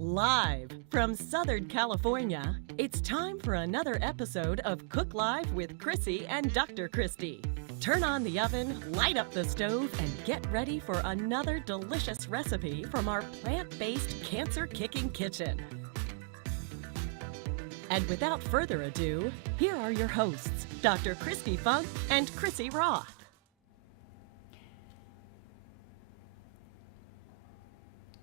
Live from Southern California, it's time for another episode of Cook Live with Chrissy and Dr. Kristi. Turn on the oven, light up the stove, and get ready for another delicious recipe from our plant-based cancer-kicking kitchen. And without further ado, here are your hosts, Dr. Christy Funk and Chrissy Roth.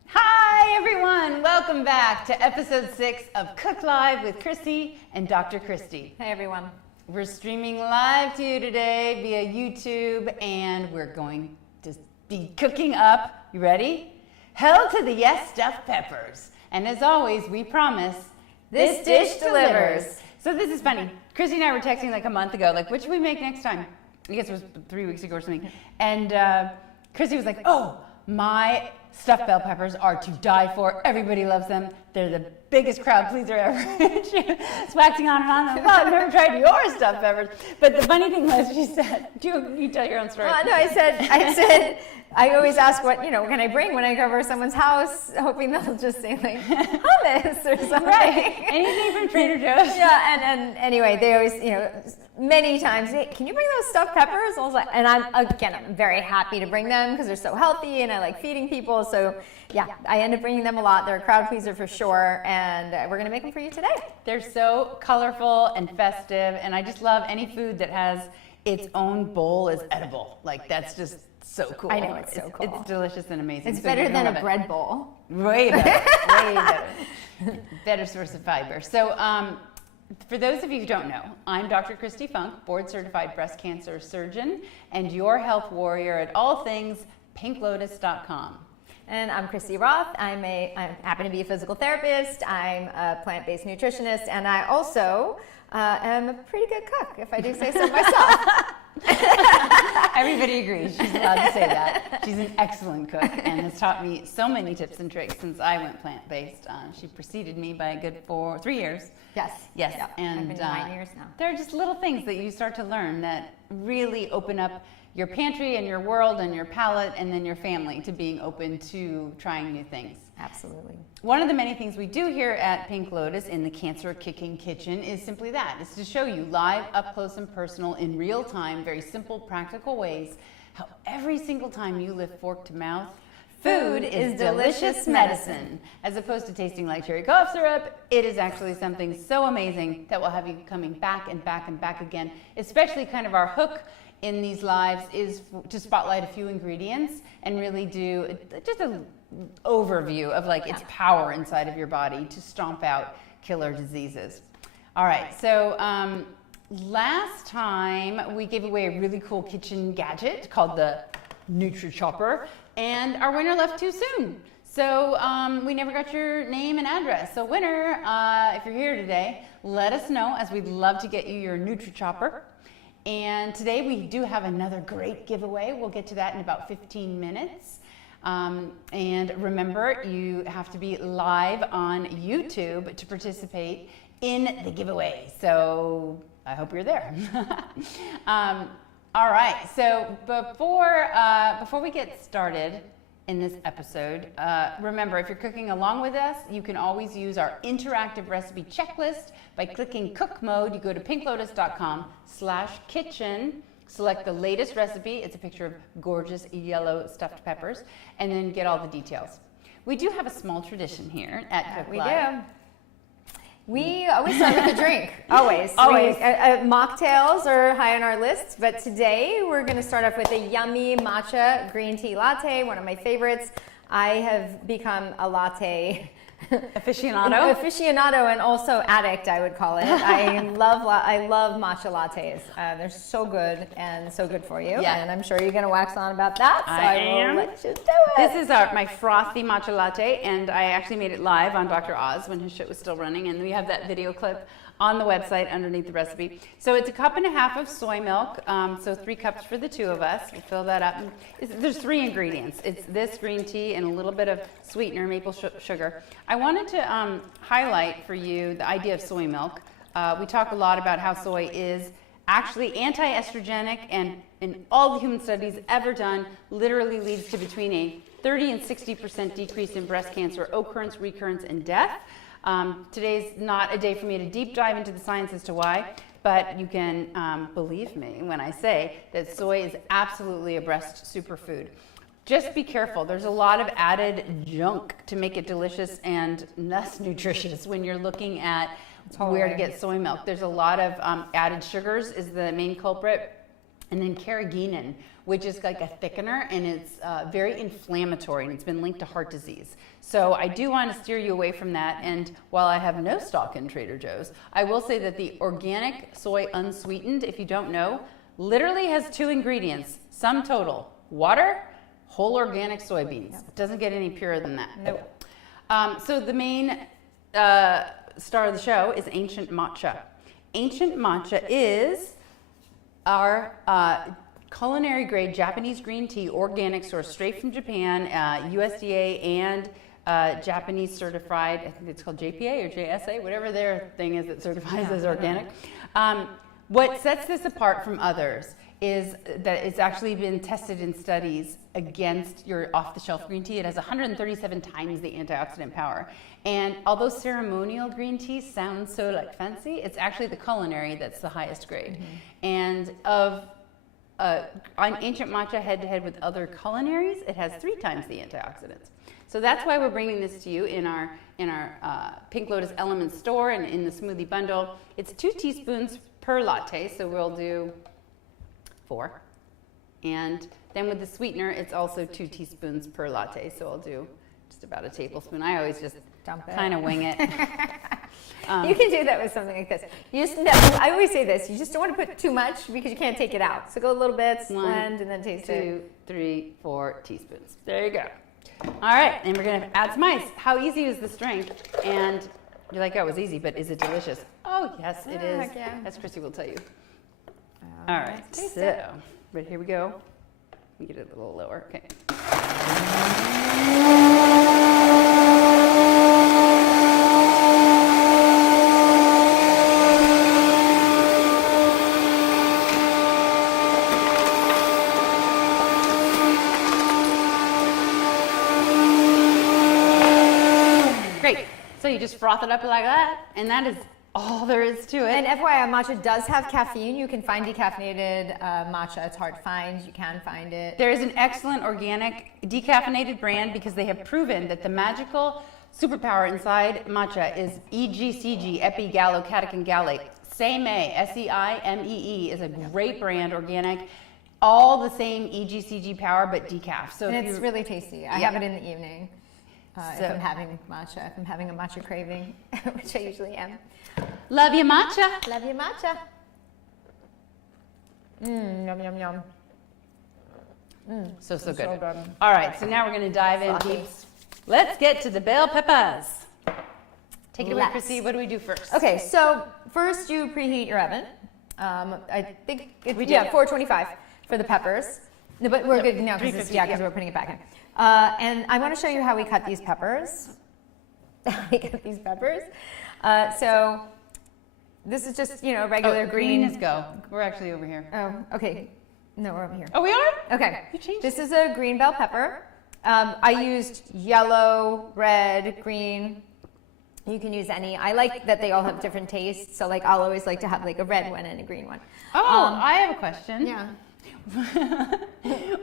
Hi everyone, welcome back to episode 6 of Cook Live with Chrissy and Dr. Kristi. Hey everyone. We're streaming live to you today via YouTube, and we're going to be cooking up, you ready? Hell to the yes stuffed peppers. And as always, we promise, this dish delivers. So this is funny. Chrissy and I were texting like a month ago, like, what should we make next time? I guess it was 3 weeks ago or something. And Chrissy was like, oh, my stuffed bell peppers are to die for. Everybody loves them. They're the biggest crowd pleaser ever. She was waxing on and on. Well, I've never tried your stuffed peppers. But the funny thing was, she said, you tell your own story. No, I said, I always ask what can I bring when I go over to someone's house, hoping they'll just say like hummus or something. Right. Anything from Trader Joe's. Yeah, and anyway, they always, many times, hey, can you bring those stuffed peppers? I was like, and I'm very happy to bring them because they're so healthy and I like feeding people. So yeah, I end up bringing them a lot. They're a crowd pleaser for sure, and we're gonna make them for you today. They're so colorful and festive, and I just love any food that has its own bowl is edible. Like that's just so cool. I know, it's so cool. It's delicious and amazing. It's better than a bread bowl. Way better, way better. Better source of fiber. So for those of you who don't know, I'm Dr. Christy Funk, board-certified breast cancer surgeon, and your health warrior at all things pinklotus.com. And I'm Chrissy Roth. I happen to be a physical therapist. I'm a plant-based nutritionist, and I also am a pretty good cook, if I do say so myself. Everybody agrees. She's allowed to say that. She's an excellent cook and has taught me so many tips and tricks since I went plant-based. She preceded me by a good 3 years. Yes. Yes. Yeah. And I've been 9 years now. There are just little things that you start to learn that really open up your pantry and your world and your palate and then your family to being open to trying new things. Absolutely. One of the many things we do here at Pink Lotus in the Cancer Kicking Kitchen is simply that. It's to show you live, up close and personal, in real time, very simple, practical ways, how every single time you lift fork to mouth, food is delicious medicine. As opposed to tasting like cherry cough syrup, it is actually something so amazing that will have you coming back and back and back again. Especially kind of our hook in these lives is to spotlight a few ingredients and really do just an overview of like its power inside of your body to stomp out killer diseases. All right, so last time we gave away a really cool kitchen gadget called the Nutri-Chopper, and our winner left too soon. So we never got your name and address. So winner, if you're here today, let us know, as we'd love to get you your Nutri-Chopper. And today we do have another great giveaway. We'll get to that in about 15 minutes. And remember, you have to be live on YouTube to participate in the giveaway. So I hope you're there. All right, so before we get started in this episode, remember, if you're cooking along with us, you can always use our interactive recipe checklist by clicking cook mode. You go to pinklotus.com/kitchen, select the latest recipe. It's a picture of gorgeous yellow stuffed peppers, and then get all the details. We do have a small tradition here at Cook We Live. do. We always start with a drink. Always. Always. Mocktails are high on our list, but today we're going to start off with a yummy matcha green tea latte, one of my favorites. I have become a latte aficionado and also addict, I would call it. I love matcha lattes. They're so good and so good for you. Yeah. And I'm sure you're going to wax on about that. So I will let you do it. This is my frothy matcha latte, and I actually made it live on Dr. Oz when his show was still running, and we have that video clip on the website underneath the recipe. So it's 1.5 cups of soy milk, so 3 cups for the 2 of us. We fill that up. There's 3 ingredients. It's this green tea and a little bit of sweetener, maple sugar. I wanted to highlight for you the idea of soy milk. We talk a lot about how soy is actually anti-estrogenic, and in all the human studies ever done, literally leads to between a 30 and 60% decrease in breast cancer occurrence, recurrence, and death. Today's not a day for me to deep dive into the science as to why, but you can believe me when I say that soy is absolutely a breast superfood. Just be careful. There's a lot of added junk to make it delicious and less nutritious when you're looking at where to get soy milk. There's a lot of added sugars is the main culprit, and then carrageenan, which is like a thickener, and it's very inflammatory, and it's been linked to heart disease. So I do want to steer you away from that, and while I have no stock in Trader Joe's, I will say that the organic soy unsweetened, if you don't know, literally has 2 ingredients, sum total, water, whole organic soybeans. It doesn't get any purer than that. Nope. So the main star of the show is Ancient Matcha. Ancient Matcha is our culinary grade Japanese green tea, organic, sourced straight from Japan, USDA and Japanese certified. I think it's called JPA or JSA, whatever their thing is that certifies as organic. What sets this apart from others is that it's actually been tested in studies against your off-the-shelf green tea. It has 137 times the antioxidant power. And although ceremonial green tea sounds so like fancy, it's actually the culinary that's the highest grade. And of Ancient Matcha head-to-head with other culinaries, it has 3 times the antioxidants. So that's why we're bringing this to you in our Pink Lotus Elements store and in the smoothie bundle. It's 2 teaspoons per latte, so we'll do 4. And then with the sweetener, it's also 2 teaspoons per latte, so I'll do just about a tablespoon. I always just kind of wing it. You can do that with something like this. You just, no, I always say this, you just don't want to put too much because you can't take it out. So go a little bit, blend, and then taste it. 2, 3, 4 teaspoons. There you go. All right, and we're going to add some ice. How easy is this drink? And you're like, oh, it was easy, but is it delicious? Oh, yes, it is. Yeah. As Chrissy will tell you. All right, so right here we go. Let me get it a little lower. Okay. Great. So you just froth it up like that, and that is all there is to it. And FYI, matcha does have caffeine. You can find decaffeinated matcha. It's hard to find. You can find it. There is an excellent organic decaffeinated brand because they have proven that the magical superpower inside matcha is EGCG, epigallocatechin gallate. Seimei, S-E-I-M-E-E, is a great brand, organic. All the same EGCG power, but decaf. So and it's really tasty. I have it in the evening. If I'm having matcha, if I'm having a matcha craving, which I usually am. Love you, matcha. Love you, matcha. Yum, yum, yum. So good. So good. All right, so now we're going to dive in deep. Let's get to the bell peppers. Take it away, Chrissy. What do we do first? Okay, so first you preheat your oven. I think it's 425 for the peppers. No, but we're good now because we're putting it back in. And I want to show you how we cut these peppers. So this is just, regular green. Green is go. We're actually over here. Oh, okay. No, we're over here. Oh, we are? Okay. You changed This is a green bell pepper. I used yellow, red, green. You can use any. I like that they all have different tastes. So I'll always like to have a red one and a green one. Oh, I have a question. Yeah.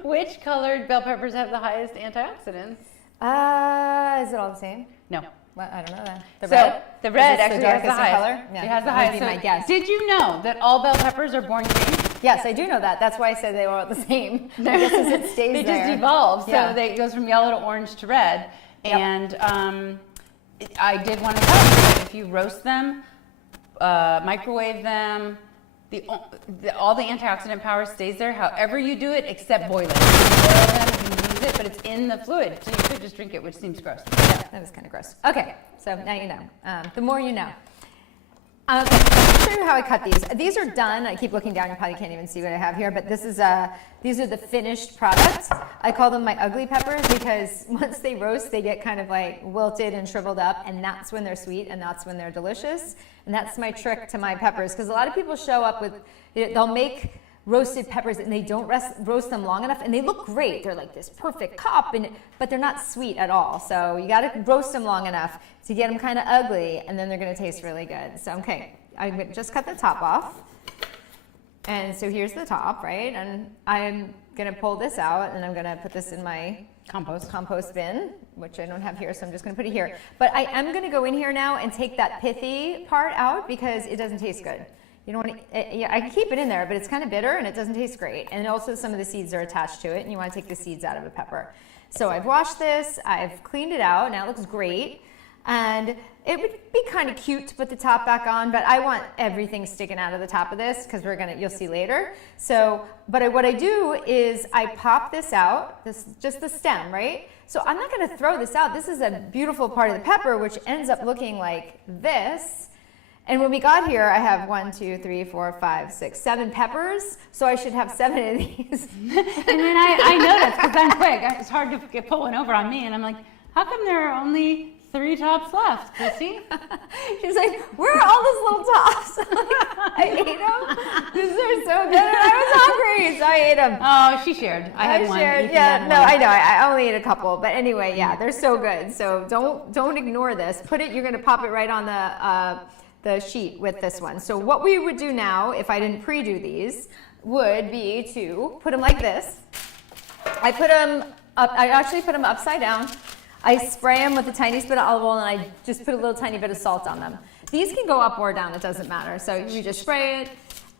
Which colored bell peppers have the highest antioxidants? Is it all the same? No. Well, I don't know that. The red actually has the highest. Color? Yeah, it has the that would highest. be my guess. Did you know that all bell peppers are born green? Yes, I do know that. That's why I said they were all the same. I guess as it stays they there. just evolve. Yeah. So it goes from yellow to orange to red. Yep. And I did want to tell you that if you roast them, microwave them, all the antioxidant power stays there. However you do it, except boil it. You boil them, you use it, but it's in the fluid, so you could just drink it, which seems gross. Yeah, that was kind of gross. Okay, so now you know. The more you know. Okay, I'll show you how I cut these. These are done. I keep looking down. You probably can't even see what I have here, but this is these are the finished products. I call them my ugly peppers because once they roast, they get kind of wilted and shriveled up, and that's when they're sweet and that's when they're delicious. And that's my trick to my peppers because a lot of people show up with, they'll make roasted peppers and they don't roast them long enough, and they look great. They're like this perfect cup, but they're not sweet at all. So you got to roast them long enough to get them kind of ugly, and then they're going to taste really good. So, okay, I just cut the top off. And so here's the top, right? And I'm going to pull this out, and I'm going to put this in my compost bin, which I don't have here, so I'm just going to put it here. But I am going to go in here now and take that pithy part out because it doesn't taste good. You don't want to, yeah, I can keep it in there, but it's kind of bitter and it doesn't taste great. And also some of the seeds are attached to it, and you want to take the seeds out of a pepper. So I've washed this, I've cleaned it out, now it looks great. And it would be kind of cute to put the top back on, but I want everything sticking out of the top of this because you'll see later. So, but what I do is I pop this out, just the stem, right? So I'm not going to throw this out. This is a beautiful part of the pepper, which ends up looking like this. And when we got here, I have 1, 2, 3, 4, 5, 6, 7 peppers. So I should have 7 of these. And then I noticed, because I'm quick, it's hard to put one over on me. And I'm like, how come there are only 3 tops left, Chrissy? She's like, where are all those little tops? I ate them because they're so good. And I was hungry, so I ate them. Oh, she shared. I had one. Shared. Yeah, no, I know. I only ate a couple, but anyway, yeah, they're so good. So don't ignore this. You're going to pop it right on the sheet with this one. So what we would do now, if I didn't pre-do these, would be to put them like this. I actually put them upside down. I spray them with the tiniest bit of olive oil, and I just put a little tiny bit of salt on them. These can go up or down, it doesn't matter. So you just spray it,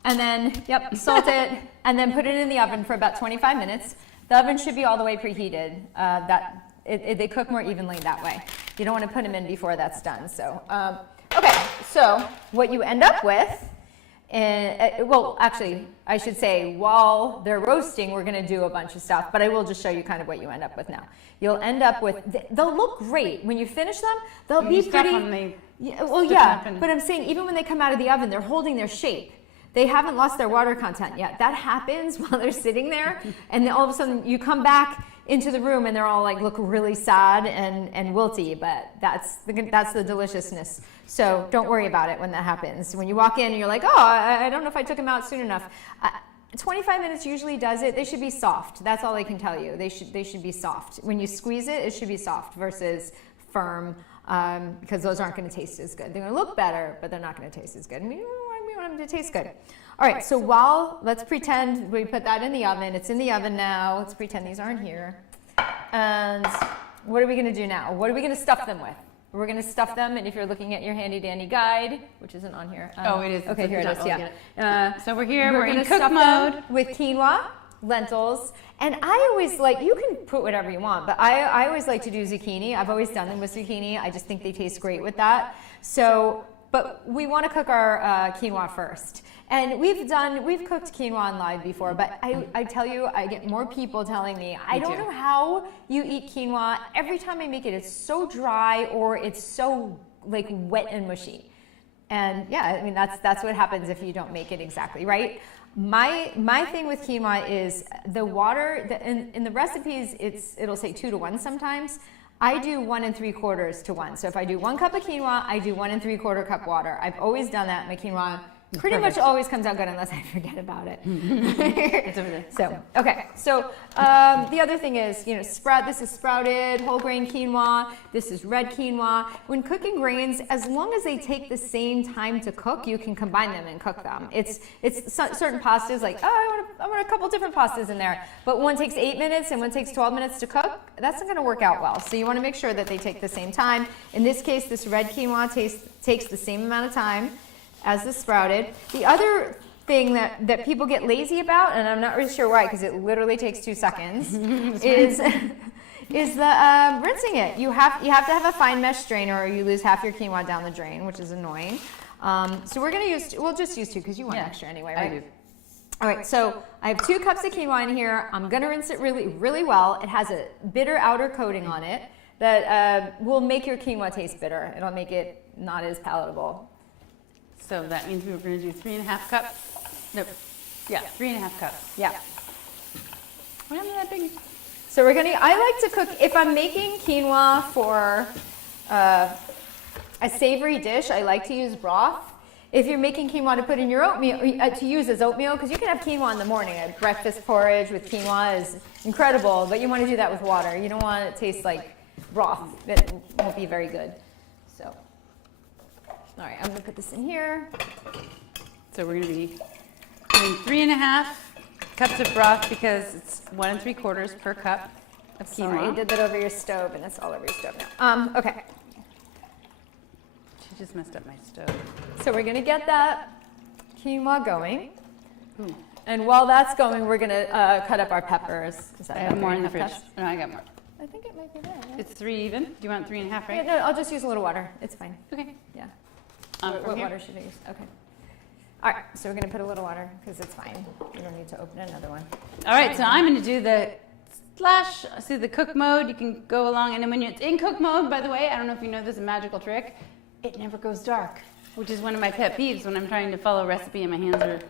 and then, salt it, and then put it in the oven for about 25 minutes. The oven should be all the way preheated. They cook more evenly that way. You don't want to put them in before that's done. So, okay, so what you end up with, well, actually, I should say, while they're roasting, we're going to do a bunch of stuff, but I will just show you kind of what you end up with now. You'll end up with, they'll look great. When you finish them, they'll be pretty. But I'm saying even when they come out of the oven, they're holding their shape. They haven't lost their water content yet. That happens while they're sitting there, and then all of a sudden you come back into the room and they're all like look really sad and wilty, but that's the deliciousness. So don't worry about it when that happens. When you walk in and you're like, oh, I don't know if I took them out soon enough. 25 minutes usually does it. They should be soft. That's all I can tell you. They should be soft. When you squeeze it, it should be soft versus firm, because those aren't going to taste as good. They're going to look better, but they're not going to taste as good. I mean, we want them to taste good. All right, so let's pretend we put that in the oven. It's in the oven now. Let's pretend these aren't here. And what are we going to do now? What are we going to stuff them with? We're going to stuff them, and if you're looking at your handy-dandy guide, which isn't on here. It is. Okay, here it is, yeah. So we're here, we're in cook mode. With quinoa, lentils, and I always like, you can put whatever you want, but I always like to do zucchini. I've always done them with zucchini. I just think they taste great with that. So, but we want to cook our quinoa first. And we've cooked quinoa on live before, but I tell you, I get more people telling me, I don't know how you eat quinoa. Every time I make it, it's so dry or it's so like wet and mushy. And yeah, I mean, that's what happens if you don't make it exactly right. My thing with quinoa is the water, in the recipes, it'll say 2 to 1 sometimes. I do 1 3/4 to 1. So if I do 1 cup of quinoa, I do 1 3/4 cup water. I've always done that. My quinoa pretty much always comes out good unless I forget about it. It's over there. So, okay. So the other thing is, this is sprouted, whole grain quinoa. This is red quinoa. When cooking grains, as long as they take the same time to cook, you can combine them and cook them. It's certain pastas like, I want a couple different pastas in there, but one takes 8 minutes and one takes 12 minutes to cook. That's not going to work out well. So you want to make sure that they take the same time. In this case, this red quinoa takes the same amount of time as the sprouted. The other thing that people get lazy about, and I'm not really sure why, because it literally takes 2 seconds, is the rinsing it. You have to have a fine mesh strainer, or you lose half your quinoa down the drain, which is annoying. So we'll just use 2 because you want extra anyway, right? I do. All right, so I have 2 cups of quinoa in here. I'm gonna rinse it really, really well. It has a bitter outer coating on it that will make your quinoa taste bitter. It'll make it not as palatable. So that means we were going to do 3.5 cups. No, yeah, 3.5 cups. Yeah. Why am I that big? So I like to cook, if I'm making quinoa for a savory dish, I like to use broth. if you're making quinoa to put in your oatmeal, to use as oatmeal, because you can have quinoa in the morning. A breakfast porridge with quinoa is incredible, but you want to do that with water. You don't want it to taste like broth. It won't be very good. So, all right, I'm going to put this in here. So we're going to be doing 3.5 cups of broth because it's 1 3/4 per cup of quinoa. Sorry, you did that over your stove, and it's all over your stove now. Okay. She just messed up my stove. So we're going to get that quinoa going. Ooh. And while that's going, we're going to cut up our peppers. I have more in the fridge. No, I got more. I think it might be there. Yeah? It's 3 even. Do you want 3.5, right? Yeah, no, I'll just use a little water. It's fine. Okay. Yeah. From what water should I use? Okay. All right, so we're going to put a little water because it's fine. You don't need to open another one. All right, so I'm going to do the see the cook mode. You can go along, and then when it's in cook mode, by the way, I don't know if you know this is a magical trick, it never goes dark, which is one of my pet peeves when I'm trying to follow a recipe and my hands are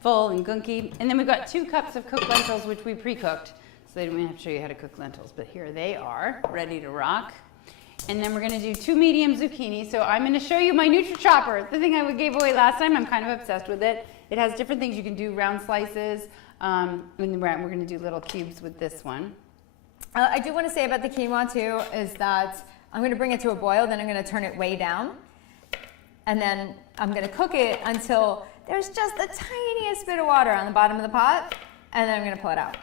full and gunky. And then we've got 2 cups of cooked lentils, which we pre-cooked, so they don't have to show you how to cook lentils, but here they are, ready to rock. And then we're going to do 2 medium zucchini. So I'm going to show you my Nutri-Chopper, the thing I gave away last time. I'm kind of obsessed with it. It has different things you can do, round slices, and we're going to do little cubes with this one. I do want to say about the quinoa too is that I'm going to bring it to a boil, then I'm going to turn it way down, and then I'm going to cook it until there's just the tiniest bit of water on the bottom of the pot, and then I'm going to pull it out.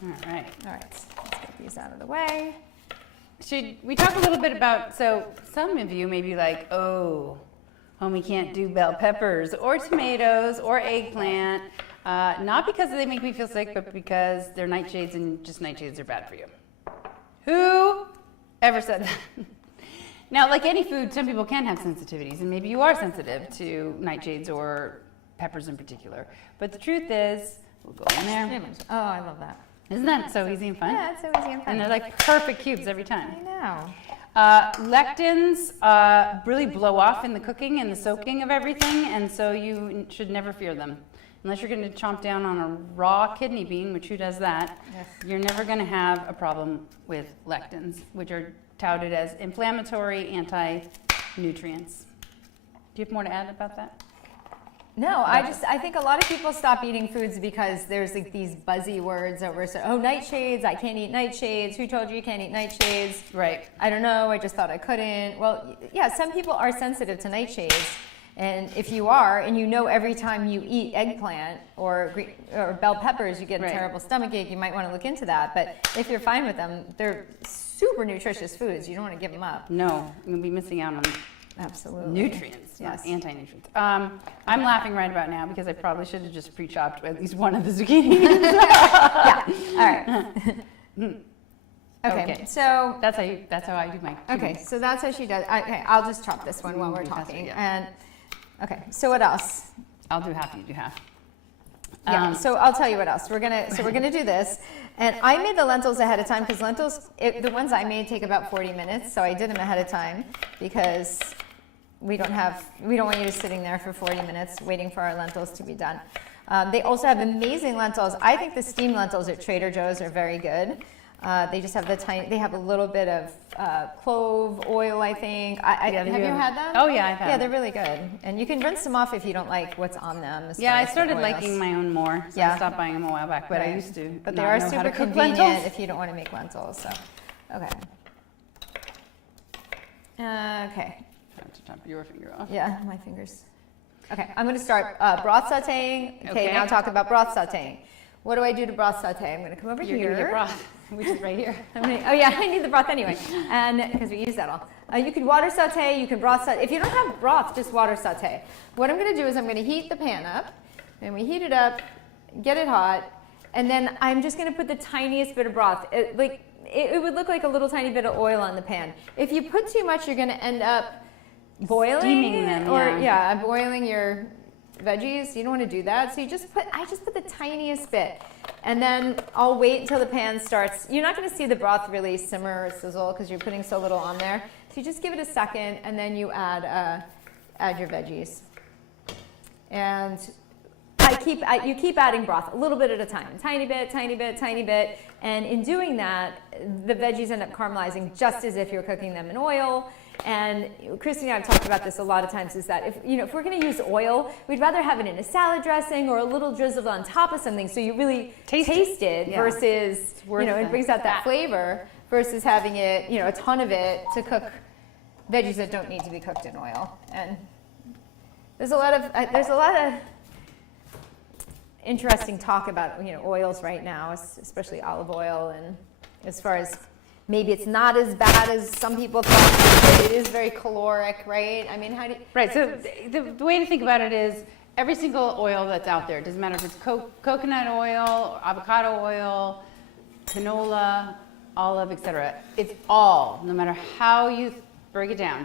All right. All right, let's get these out of the way. Should we talk a little bit about, so some of you may be like, oh, we can't do bell peppers or tomatoes or eggplant, not because they make me feel sick, but because they're nightshades and just nightshades are bad for you. Who ever said that? Now, like any food, some people can have sensitivities, and maybe you are sensitive to nightshades or peppers in particular. But the truth is, we'll go in there. Oh, I love that. Isn't that so easy and fun? Yeah, it's so easy and fun. And they're like perfect cubes every time. I know. Lectins really blow off in the cooking and the soaking of everything, and so you should never fear them. Unless you're going to chomp down on a raw kidney bean, which who does that, Yes. You're never going to have a problem with lectins, which are touted as inflammatory anti-nutrients. Do you have more to add about that? No, I think a lot of people stop eating foods because there's like these buzzy words that were so, oh, nightshades, I can't eat nightshades. Who told you can't eat nightshades? Right. I don't know, I just thought I couldn't. Well, yeah, some people are sensitive to nightshades. And if you are, and you know every time you eat eggplant or bell peppers, you get a terrible stomachache, you might want to look into that. But if you're fine with them, they're super nutritious foods. You don't want to give them up. No, you'll be missing out on absolutely nutrients, yes. not anti-nutrients. I'm laughing right about now because I probably should have just pre-chopped at least one of the zucchini. Yeah. All right. Okay. So that's how I do my. Okay. So that's how she does. Okay. I'll just chop this one while we're talking. Yeah. And okay. So what else? I'll do half. You do half. Yeah. So I'll tell you what else. We're gonna do this, and I made the lentils ahead of time because lentils, the ones I made take about 40 minutes. So I did them ahead of time because we don't want you to sitting there for 40 minutes waiting for our lentils to be done. They also have amazing lentils. I think the steamed lentils at Trader Joe's are very good. They just have they have a little bit of clove oil, I think. Have you had them? Oh yeah, I've had them. Yeah, they're really good. And you can rinse them off if you don't like what's on them. Yeah, I started liking my own more, so I stopped buying them a while back, but I used to. But they are super convenient if you don't want to make lentils, so. Okay. Okay. I have to chop your finger off. Yeah, my fingers. Okay, I'm going to start broth sauteing. Okay, now talk about broth sauteing. What do I do to broth saute? I'm going to come over here. You're going to get broth, which is right here. Oh yeah, I need the broth anyway, and because we use that all. You can water saute, you can broth saute. If you don't have broth, just water saute. What I'm going to do is I'm going to heat the pan up, and we heat it up, get it hot, and then I'm just going to put the tiniest bit of broth. It would look like a little tiny bit of oil on the pan. If you put too much, you're going to end up boiling steaming them, or boiling your veggies. You don't want to do that. So I just put the tiniest bit, and then I'll wait until the pan starts. You're not going to see the broth really simmer or sizzle because you're putting so little on there. So you just give it a second, and then you add your veggies. And you keep adding broth a little bit at a time, tiny bit, tiny bit, tiny bit. And in doing that, the veggies end up caramelizing just as if you're cooking them in oil. And Kristi and I have talked about this a lot of times, is that if we're going to use oil, we'd rather have it in a salad dressing or a little drizzled on top of something so you really taste it versus, it brings out that flavor versus having it, a ton of it to cook veggies that don't need to be cooked in oil. And there's a lot of interesting talk about, oils right now, especially olive oil, and as far as maybe it's not as bad as some people thought. It is very caloric, right? I mean, how do you... Right, so the way to think about it is every single oil that's out there, it doesn't matter if it's coconut oil, avocado oil, canola, olive, etc. It's all, no matter how you break it down,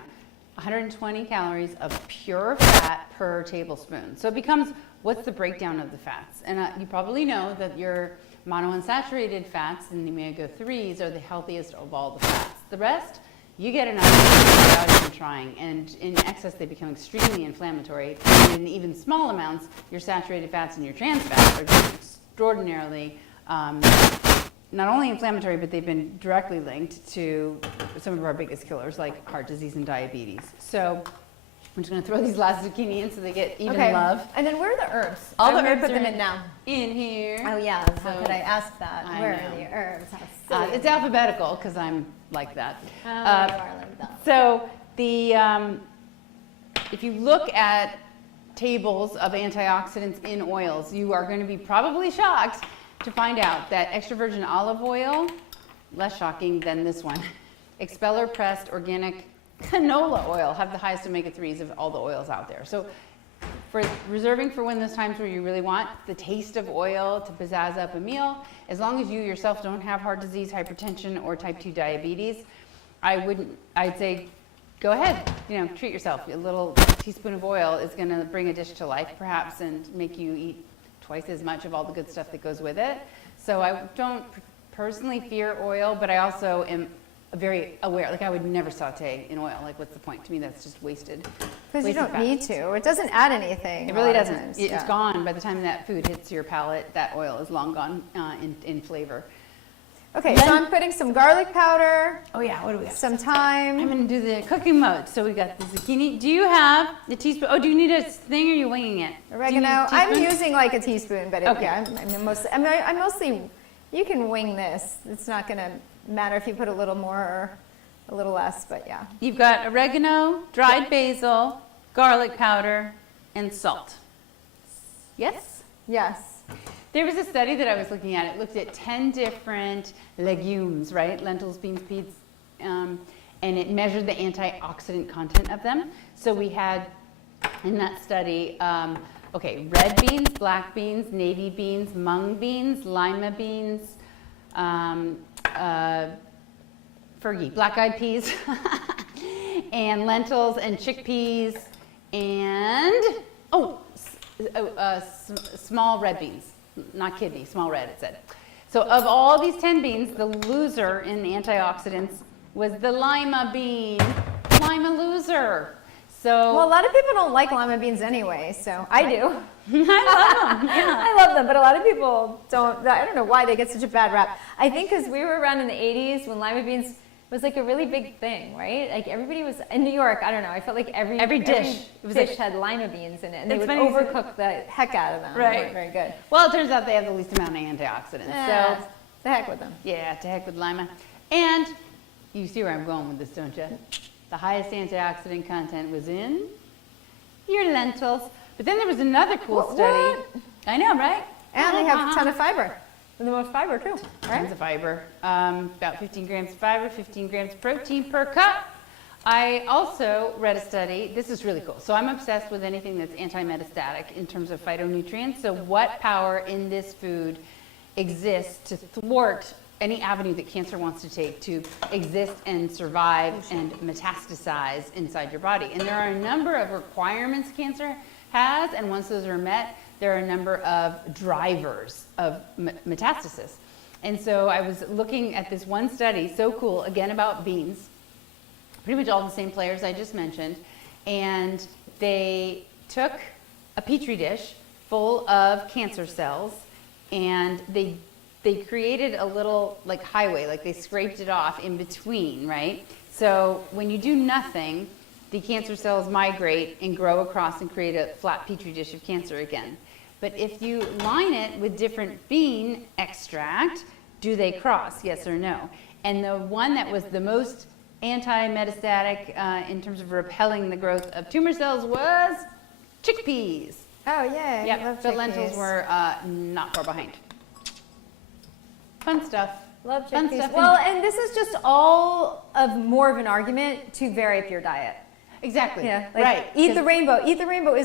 120 calories of pure fat per tablespoon. So it becomes, what's the breakdown of the fats? And you probably know that your monounsaturated fats and the omega-3s are the healthiest of all the fats. The rest, you get enough without even trying, and in excess they become extremely inflammatory. And in even small amounts, your saturated fats and your trans fats are just extraordinarily not only inflammatory, but they've been directly linked to some of our biggest killers like heart disease and diabetes. So I'm just going to throw these last zucchini in so they get even love. And then where are the herbs? All I'm the going herbs to put them are in now. In here. Oh yeah, how could I ask that? Where are the herbs? How silly. It's alphabetical because I'm like that. Oh, you are like that. So if you look at tables of antioxidants in oils, you are going to be probably shocked to find out that extra virgin olive oil, less shocking than this one, expeller pressed organic canola oil have the highest omega-3s of all the oils out there. So for reserving for when those times where you really want the taste of oil to pizzazz up a meal, as long as you yourself don't have heart disease, hypertension, or type 2 diabetes, I'd say go ahead, treat yourself. A little teaspoon of oil is going to bring a dish to life perhaps and make you eat twice as much of all the good stuff that goes with it. So I don't personally fear oil, but I also am very aware. Like I would never saute in oil. Like what's the point? To me, that's just wasted. Because you don't need to. It doesn't add anything. It really doesn't. It's gone. By the time that food hits your palate, that oil is long gone in flavor. Okay, so I'm putting some garlic powder. Oh yeah, what do we got? Some thyme. I'm going to do the cooking mode. So we got the zucchini. Do you have the teaspoon? Oh, do you need a thing or are you winging it? Oregano. I'm using like a teaspoon, but I'm mostly, you can wing this. It's not going to matter if you put a little more or a little less, but yeah. You've got oregano, dried basil, garlic powder, and salt. Yes? Yes. There was a study that I was looking at. It looked at 10 different legumes, right? Lentils, beans, peas, and it measured the antioxidant content of them. So we had in that study, red beans, black beans, navy beans, mung beans, lima beans, Fergie, black-eyed peas, and lentils and chickpeas, and small red beans. Not kidney, small red, it said. So of all these 10 beans, the loser in antioxidants was the lima bean. Lima loser. So well, a lot of people don't like lima beans anyway, so I do. I love them. Yeah. I love them, but a lot of people don't. I don't know why they get such a bad rap. I think because we were around in the 80s when lima beans was like a really big thing, right? Like everybody was in New York. I don't know. I felt like every dish had lima beans in it, and they would overcook the heck out of them. Right. They weren't very good. Well, it turns out they have the least amount of antioxidants. So the heck with them. Yeah, to heck with lima. And you see where I'm going with this, don't you? The highest antioxidant content was in your lentils. But then there was another cool study. What? I know, right? And they have a ton of fiber. And the most fiber too, right? Tons of fiber. About 15 grams of fiber, 15 grams of protein per cup. I also read a study. This is really cool. So I'm obsessed with anything that's anti-metastatic in terms of phytonutrients. So what power in this food exists to thwart any avenue that cancer wants to take to exist and survive and metastasize inside your body? And there are a number of requirements cancer has, and once those are met, there are a number of drivers of metastasis. And so I was looking at this one study, so cool, again about beans, pretty much all the same players I just mentioned, and they took a petri dish full of cancer cells, and they created a little like highway, like they scraped it off in between, right? So when you do nothing, the cancer cells migrate and grow across and create a flat petri dish of cancer again. But if you line it with different bean extract, do they cross, yes or no? And the one that was the most anti-metastatic in terms of repelling the growth of tumor cells was chickpeas. Oh, yeah. Yep, but lentils were not far behind. Fun stuff. Love Fun chickpeas. stuff. Well, and this is just all of more of an argument to vary up your diet. Exactly. Yeah, like, right. Eat the rainbow. Eat the rainbow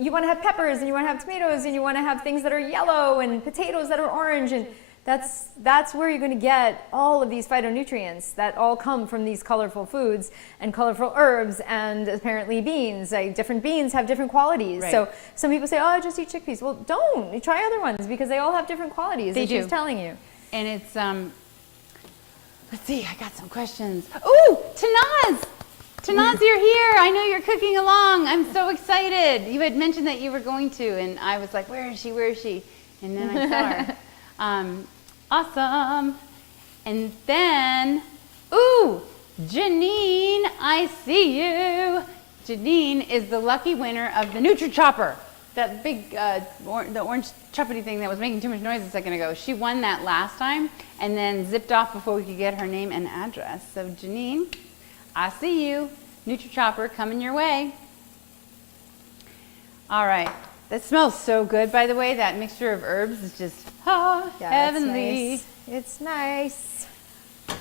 you want to have peppers and you want to have tomatoes and you want to have things that are yellow and potatoes that are orange, and that's where you're going to get all of these phytonutrients that all come from these colorful foods and colorful herbs and apparently beans. Like, different beans have different qualities. Right. So some people say, oh, I just eat chickpeas. Well, don't. You try other ones because they all have different qualities. They do. She's telling you. And it's, let's see, I got some questions. Ooh, Tanaz! Tanaz, you're here. I know you're cooking along. I'm so excited. You had mentioned that you were going to, and I was like, where is she? Where is she? And then I saw her. Awesome. And then, ooh, Janine, I see you. Janine is the lucky winner of the NutriChopper. That big, the orange choppity thing that was making too much noise a second ago. She won that last time and then zipped off before we could get her name and address. So Janine, I see you. NutriChopper coming your way. All right. That smells so good, by the way. That mixture of herbs is just heavenly. It's nice.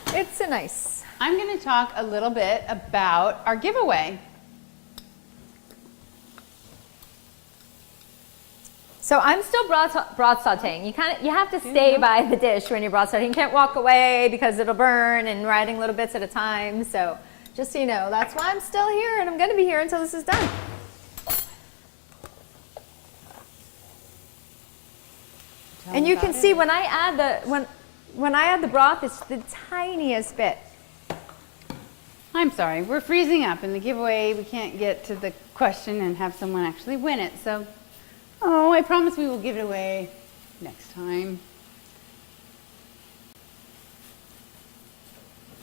It's a nice. I'm going to talk a little bit about our giveaway. So I'm still broth sauteing. You have to stay by the dish when you're broth sauteing. You can't walk away because it'll burn, and we're adding little bits at a time. So just so you know, that's why I'm still here, and I'm going to be here until this is done. And you can see when I add the broth, it's the tiniest bit. I'm sorry, we're freezing up in the giveaway. We can't get to the question and have someone actually win it. So, oh, I promise we will give it away next time.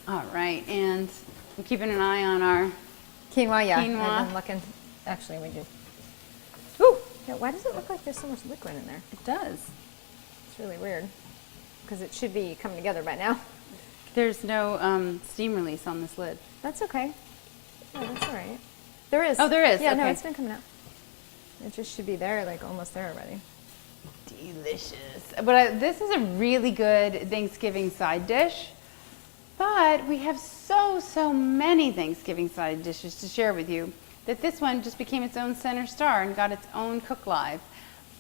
All right, and I'm keeping an eye on our Quinoa, yeah. Quinoa. I'm looking. Actually, we do. Ooh, yeah, why does it look like there's so much liquid in there? It does. It's really weird because it should be coming together by now. There's no steam release on this lid. That's okay. Yeah, that's all right. There is. Oh, there is. Yeah, okay. no, it's been coming out. It just should be there, like almost there already. Delicious. But this is a really good Thanksgiving side dish. But we have so many Thanksgiving side dishes to share with you that this one just became its own center star and got its own Cook Live.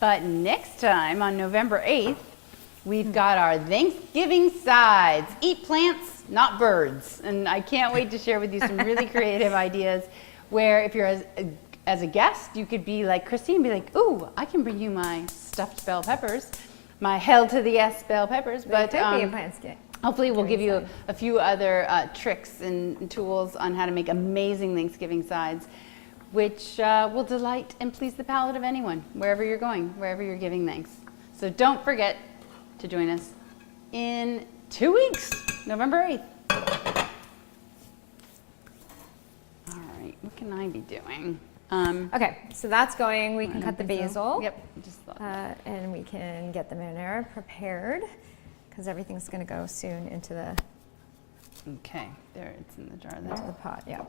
But next time on November 8th, we've got our Thanksgiving sides. Eat plants, not birds. And I can't wait to share with you some really creative ideas where if you're as a guest, you could be like Kristi and be like, ooh, I can bring you my stuffed bell peppers, my hell to the yes bell peppers. But hopefully we'll give you a few other tricks and tools on how to make amazing Thanksgiving sides, which will delight and please the palate of anyone, wherever you're going, wherever you're giving thanks. So don't forget to join us in 2 weeks, November 8th. All right, what can I be doing? Okay, so that's going. We can cut the basil. So. Yep. Just and we can get the marinara prepared because everything's going to go soon into the. Okay, there it's in the jar there. Into the pot, yeah.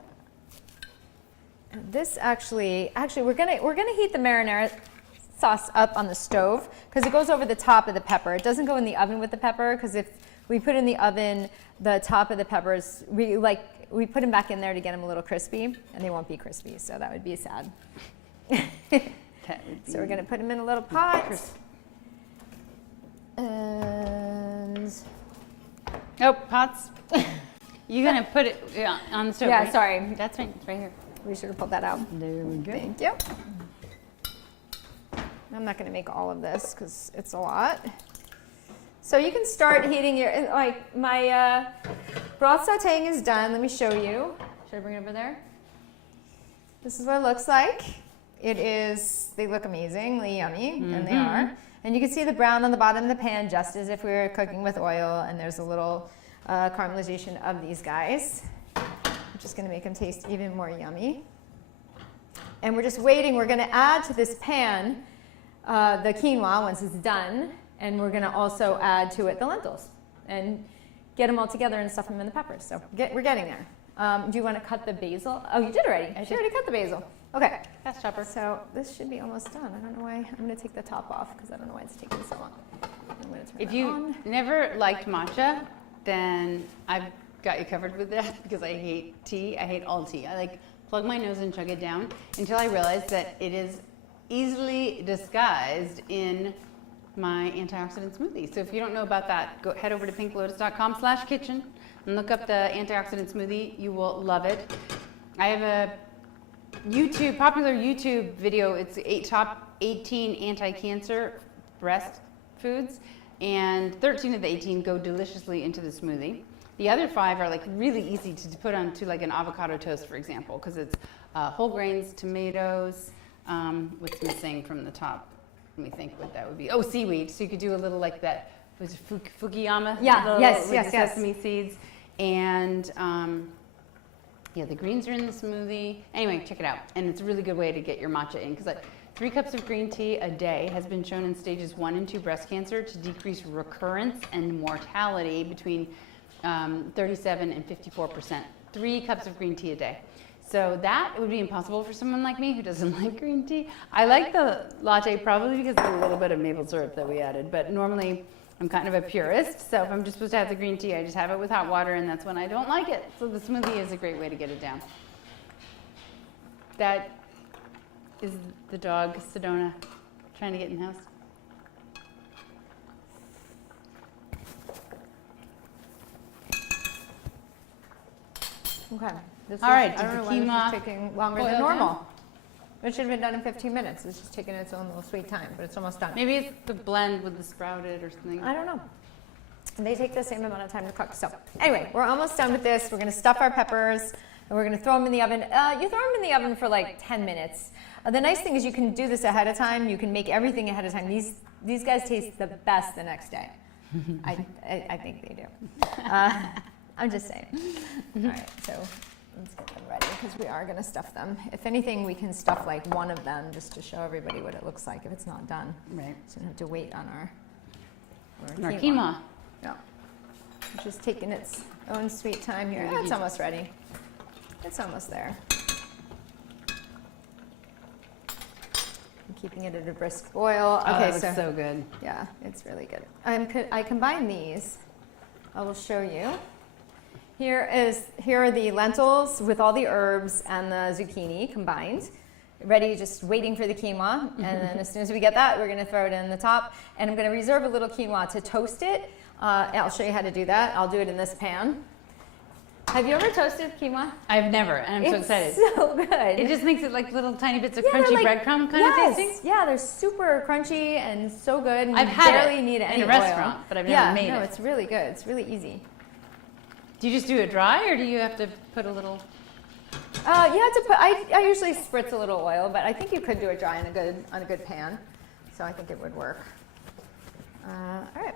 And this actually we're gonna heat the marinara sauce up on the stove because it goes over the top of the pepper. It doesn't go in the oven with the pepper because if we put in the oven the top of the peppers, we put them back in there to get them a little crispy, and they won't be crispy, so that would be sad. So we're going to put them in a little pot. And pots. You're going to put it on the stove. Yeah, right? sorry. That's right. It's right here. We should have pulled that out. There we go. Thank you. I'm not going to make all of this because it's a lot. So you can start heating your, my broth sauteing is done. Let me show you. Should I bring it over there? This is what it looks like. They look amazingly yummy, and they are. And you can see the brown on the bottom of the pan just as if we were cooking with oil, and there's a little caramelization of these guys, which is going to make them taste even more yummy. And we're just waiting. We're going to add to this pan the quinoa once it's done, and we're going to also add to it the lentils and get them all together and stuff them in the peppers. So we're getting there. Do you want to cut the basil? Oh, you did already. She already cut the basil. Okay. Fast chopper. So this should be almost done. I don't know why. I'm going to take the top off because I don't know why it's taking so long. I'm going to turn If that you on. never liked matcha, then I've got you covered with that because I hate tea. I hate all tea. I like plug my nose and chug it down until I realize that it is easily disguised in my antioxidant smoothie. So if you don't know about that, go head over to pinklotus.com/kitchen and look up the antioxidant smoothie. You will love it. I have a popular YouTube video. It's top 18 anti-cancer breast foods, and 13 of the 18 go deliciously into the smoothie. The other 5 are like really easy to put onto like an avocado toast, for example, because it's whole grains, tomatoes. What's missing from the top? Let me think what that would be. Oh, seaweed. So you could do a little like that. Was it Fukiyama? Yeah. Yes. Sesame seeds. And yeah, the greens are in the smoothie. Anyway, check it out. And it's a really good way to get your matcha in because 3 cups of green tea a day has been shown in stages 1 and 2 breast cancer to decrease recurrence and mortality between 37 and 54%. 3 cups of green tea a day. So that would be impossible for someone like me who doesn't like green tea. I like the latte probably because of a little bit of maple syrup that we added, but normally I'm kind of a purist. So if I'm just supposed to have the green tea, I just have it without water, and that's when I don't like it. So the smoothie is a great way to get it down. That is the dog, Sedona, trying to get in the house. Okay. All right, I don't know why this is taking longer than normal. It should have been done in 15 minutes. It's just taking its own little sweet time, but it's almost done. Maybe it's the blend with the sprouted or something. I don't know. They take the same amount of time to cook. So anyway, we're almost done with this. We're going to stuff our peppers, and we're going to throw them in the oven. You throw them in the oven for like 10 minutes. The nice thing is you can do this ahead of time. You can make everything ahead of time. These guys taste the best the next day. I think they do. I'm just saying. All right, so let's get them ready because we are going to stuff them. If anything, we can stuff like one of them just to show everybody what it looks like if it's not done. Right. So we don't have to wait on our quinoa. Yeah. Just taking its own sweet time here. It's almost ready. It's almost there. I'm keeping it at a brisk boil. Okay, it's so good. Yeah, it's really good. I combine these. I will show you. Here are the lentils with all the herbs and the zucchini combined. Ready, just waiting for the quinoa. And then as soon as we get that, we're going to throw it in the top. And I'm going to reserve a little quinoa to toast it. I'll show you how to do that. I'll do it in this pan. Have you ever toasted quinoa? I've never, and I'm so excited. It's so good. It just makes it like little tiny bits of crunchy breadcrumb kind of tasting. Yeah, they're super crunchy and so good. And I've had barely it need any in a restaurant, but I've never made it. No, it's really good. It's really easy. Do you just do it dry, or do you have to put a little? You have to put. I usually spritz a little oil, but I think you could do it dry on a good pan. So I think it would work. All right.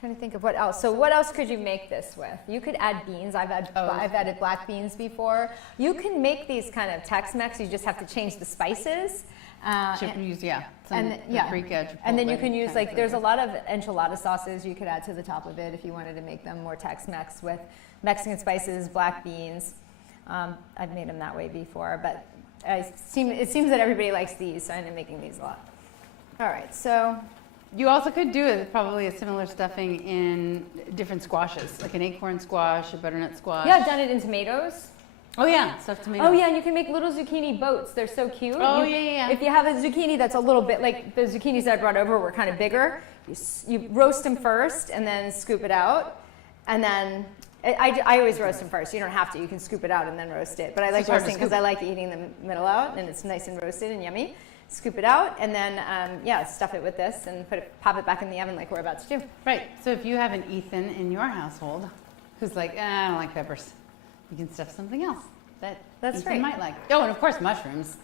Trying to think of what else. So what else could you make this with? You could add beans. I've added black beans before. You can make these kind of Tex-Mex. You just have to change the spices. Paprika, and then you can use like there's a lot of enchilada sauces you could add to the top of it if you wanted to make them more Tex-Mex with Mexican spices, black beans. I've made them that way before, but it seems that everybody likes these, so I end up making these a lot. All right, so you also could do it probably a similar stuffing in different squashes, like an acorn squash, a butternut squash. Yeah, I've done it in tomatoes. Oh yeah, stuffed tomatoes. Oh yeah, and you can make little zucchini boats. They're so cute. Oh yeah. If you have a zucchini that's a little bit, like the zucchinis that I brought over were kind of bigger, you roast them first and then scoop it out. And then, I always roast them first. You don't have to. You can scoop it out and then roast it. But I like roasting because I like eating the middle out and it's nice and roasted and yummy. Scoop it out and then, stuff it with this and pop it back in the oven like we're about to do. Right. So if you have an Ethan in your household who's like, I don't like peppers, you can stuff something else that's Ethan might like. Oh, and of course mushrooms.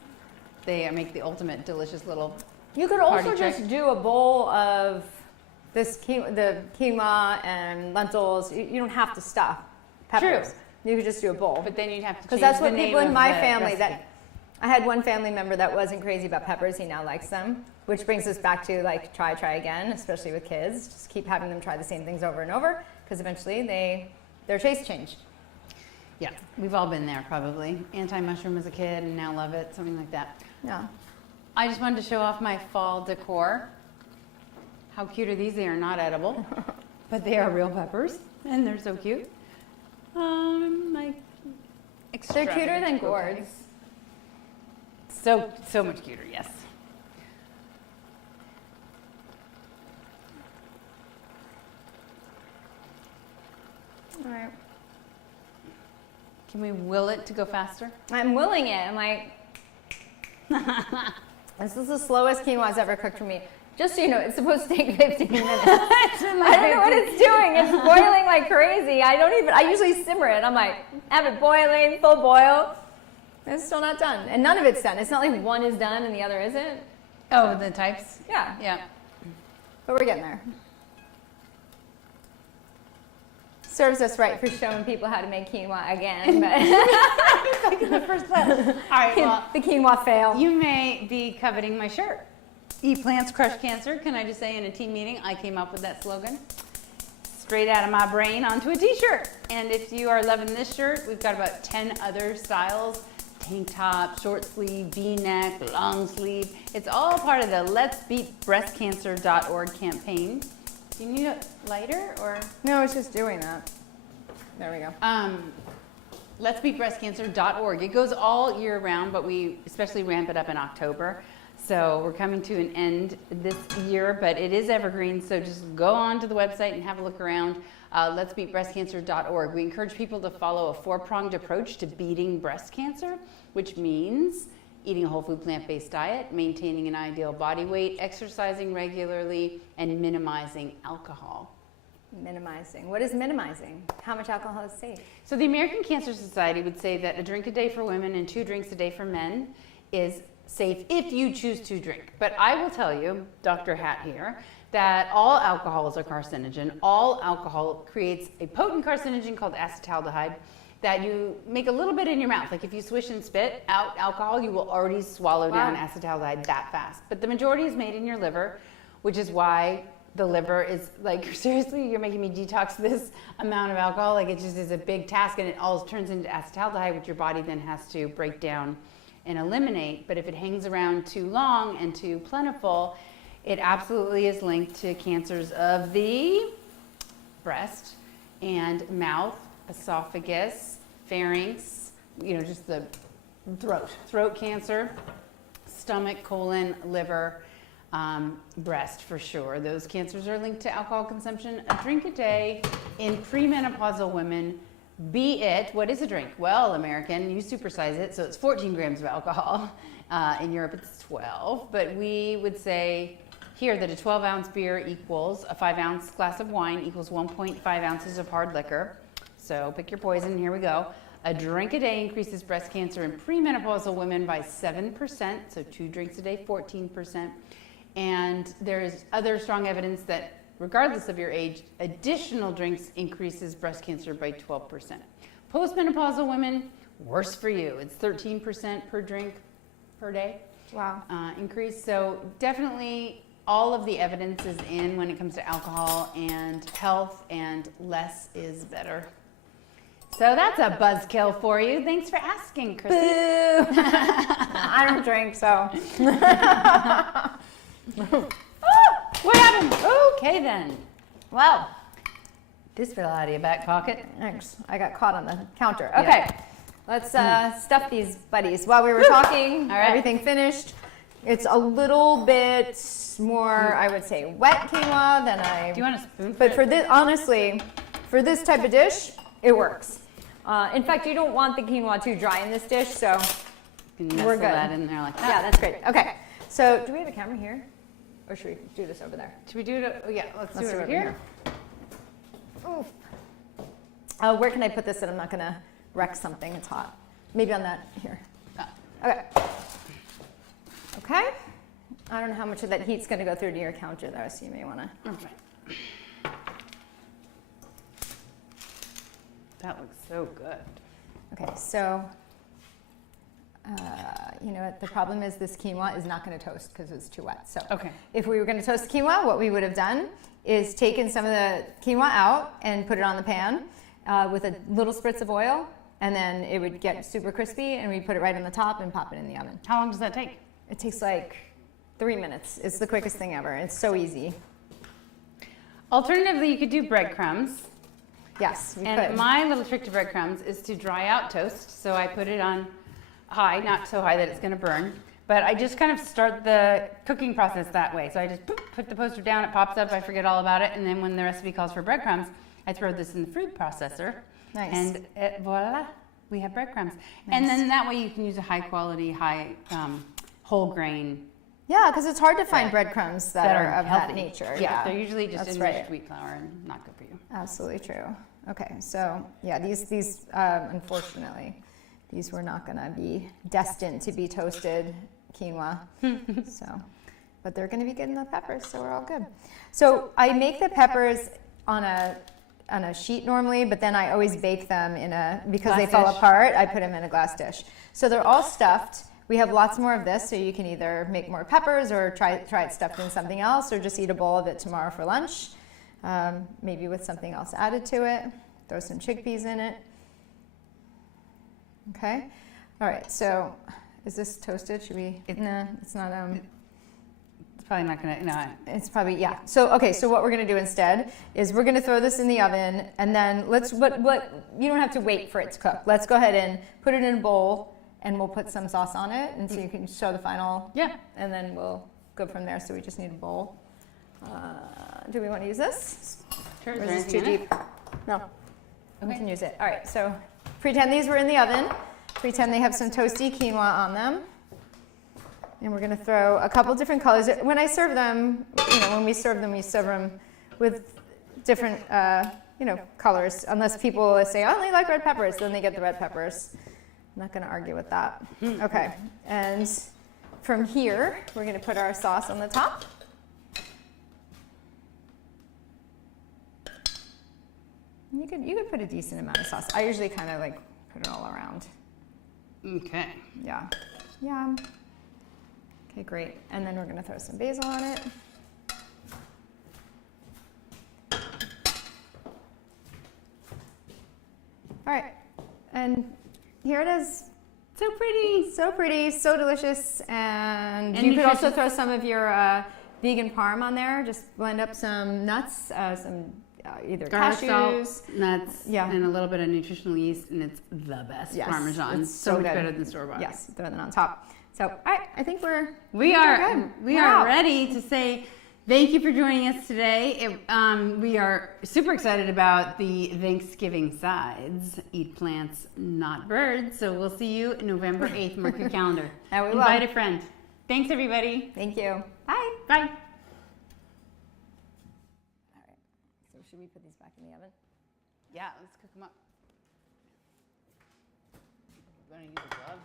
They make the ultimate delicious little. You could also just do a bowl of the quinoa and lentils, you don't have to stuff peppers. True. You could just do a bowl. But then you'd have to Because change that's what the name people in of my the family recipe. I had one family member that wasn't crazy about peppers. He now likes them, which brings us back to like try again, especially with kids. Just keep having them try the same things over and over because eventually their taste change. Yeah, we've all been there probably. Anti-mushroom as a kid and now love it, something like that. Yeah. I just wanted to show off my fall decor. How cute are these? They are not edible, but they are real peppers and they're so cute. They're cuter than gourds. So much cuter, yes. All right. Can we will it to go faster? I'm willing it. I'm like, this is the slowest quinoa's ever cooked for me. Just so you know, it's supposed to take 15 minutes. I don't know what it's doing. It's boiling like crazy. I usually simmer it. I'm like, have it boiling, full boil. It's still not done. And none of it's done. It's not like one is done and the other isn't. Oh, the types? Yeah. Yeah. But we're getting there. Serves us right for showing people how to make quinoa again. But Like in the first place. All right, well, the quinoa fail. you may be coveting my shirt. Eat plants, crush cancer. Can I just say in a team meeting, I came up with that slogan. Straight out of my brain onto a t-shirt. And if you are loving this shirt, we've got about 10 other styles. Tank top, short sleeve, V-neck, long sleeve. It's all part of the letsbeatbreastcancer.org campaign. Do you need a lighter or? No, it's just doing that. There we go. Letsbeatbreastcancer.org. It goes all year round, but we especially ramp it up in October. So we're coming to an end this year, but it is evergreen. So just go on to the website and have a look around. Letsbeatbreastcancer.org. We encourage people to follow a four-pronged approach to beating breast cancer, which means eating a whole food plant-based diet, maintaining an ideal body weight, exercising regularly, and minimizing alcohol. Minimizing. What is minimizing? How much alcohol is safe? So the American Cancer Society would say that a drink a day for women and 2 drinks a day for men is safe if you choose to drink. But I will tell you, Dr. Hat here, that all alcohol is a carcinogen. All alcohol creates a potent carcinogen called acetaldehyde that you make a little bit in your mouth. Like if you swish and spit out alcohol, you will already swallow down acetaldehyde that fast. But the majority is made in your liver, which is why the liver is like, seriously, you're making me detox this amount of alcohol. Like it just is a big task and it all turns into acetaldehyde, which your body then has to break down and eliminate. But if it hangs around too long and too plentiful, it absolutely is linked to cancers of the breast and mouth, esophagus, pharynx, just the throat cancer, stomach, colon, liver, breast for sure. Those cancers are linked to alcohol consumption. A drink a day in premenopausal women, be it, what is a drink? Well, American, you supersize it, so it's 14 grams of alcohol. In Europe, it's 12, but we would say here that a 12-ounce beer equals a 5-ounce glass of wine equals 1.5 ounces of hard liquor. So pick your poison, here we go. A drink a day increases breast cancer in premenopausal women by 7%, so 2 drinks a day, 14%. And there is other strong evidence that regardless of your age, additional drinks increases breast cancer by 12%. Postmenopausal women, worse for you. It's 13% per drink per day. Wow. Increase. So definitely all of the evidence is in when it comes to alcohol and health, and less is better. So that's a buzzkill for you. Thanks for asking, Chrissy. I don't drink, so. What happened? Okay then. Well, this fell out of your back pocket. Thanks. I got caught on the counter. Okay. Let's stuff these buddies. While we were talking, All right. everything finished. It's a little bit more, I would say, wet quinoa than Do you want a spoon? But for this, honestly, for this type of dish, it works. In fact, you don't want the quinoa too dry in this dish, so we're good. That in there like that. Yeah, that's great. Okay. So, do we have a camera here, or should we do this over there? Should we do it? Oh, yeah, let's do it over here. Oof. Where can I put this that I'm not going to wreck something? It's hot. Maybe on that here. Okay. Okay. I don't know how much of that heat's going to go through to your counter, though, so you may want to. Okay. That looks so good. Okay, so you know what, the problem is this quinoa is not going to toast because it's too wet. So if we were going to toast the quinoa, what we would have done is taken some of the quinoa out and put it on the pan with a little spritz of oil, and then it would get super crispy, and we'd put it right on the top and pop it in the oven. How long does that take? It takes like 3 minutes. It's the quickest thing ever. It's so easy. Alternatively, you could do breadcrumbs. Yes, we And could. my little trick to breadcrumbs is to dry out toast. So I put it on high, not so high that it's going to burn. But I just kind of start the cooking process that way. So I just put the poster down, it pops up, I forget all about it. And then when the recipe calls for breadcrumbs, I throw this in the food processor. Nice. And voila, we have breadcrumbs. Nice. And then that way you can use a high quality, high whole grain. Yeah, because it's hard to find breadcrumbs that are of healthy. that nature. Yeah, they're usually just That's enriched right. wheat flour and not good for you. Absolutely true. Okay, so yeah, these unfortunately, these were not going to be destined to be toasted quinoa. So, but they're going to be good in the peppers, so we're all good. So I make the peppers on a sheet normally, but then I always bake them in because Glass they fall dish. apart, I put them in a glass dish. So they're all stuffed. We have lots more of this, so you can either make more peppers or try it stuffed in something else, or just eat a bowl of it tomorrow for lunch. Maybe with something else added to it. Throw some chickpeas in it. Okay. All right. So, is this toasted? Should we? No, it's not. It's probably not gonna. No. It's probably yeah. So okay. So what we're gonna do instead is we're gonna throw this in the oven, and then let's. What you don't have to wait for it to cook. Let's go ahead and put it in a bowl, and we'll put some sauce on it, and so you can show the final. Yeah. And then we'll go from there. So we just need a bowl. Do we want to use this? Sure. Or is this too deep? No. We can use it. All right, so pretend these were in the oven. Pretend they have some toasty quinoa on them. And we're going to throw a couple different colors. When I serve them, when we serve them with different, colors. Unless people say, I only like red peppers, then they get the red peppers. I'm not going to argue with that. Okay, and from here, we're going to put our sauce on the top. You could put a decent amount of sauce. I usually kind of like put it all around. Okay. Yeah. Yeah. Okay, great. And then we're going to throw some basil on it. All right. And here it is. So pretty. So pretty, so delicious. And And you could also nutritious. throw some of your vegan parm on there. Just blend up some nuts, either Garlic, cashews. salt, nuts, Yeah. and a little bit of nutritional yeast, and it's the best Yes, Parmesan. it's So much good. better than store-bought. Yes, throw that on top. So, all right, I think we're We good. are Wow. ready to say thank you for joining us today. We are super excited about the Thanksgiving sides. Eat plants, not birds. So we'll see you November 8th. Mark your calendar. And we will. Invite a friend. Thanks, everybody. Thank you. Bye. Bye. All right. So should we put these back in the oven? Yeah, let's cook them up. You want to use a glove?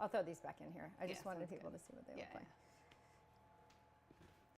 I'll throw these back in here. I just Yeah, wanted sounds people good. to see what they Yeah, look like. yeah.